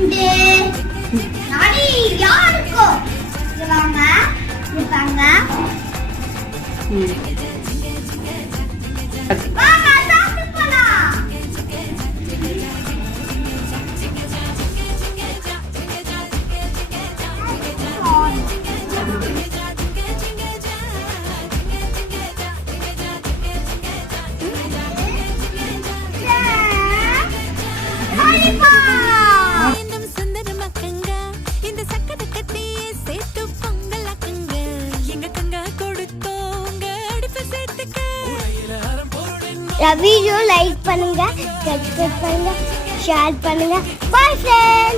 நண்டு நாடி யாருக்கோ வாங்க இருப்பாங்க வாங்க சாப்பிட்டு போலாம் வீடியோ லைக் பண்ணுங்க, சப்ஸ்கிரைப் பண்ணுங்க, ஷேர் பண்ணுங்க. Bye friends.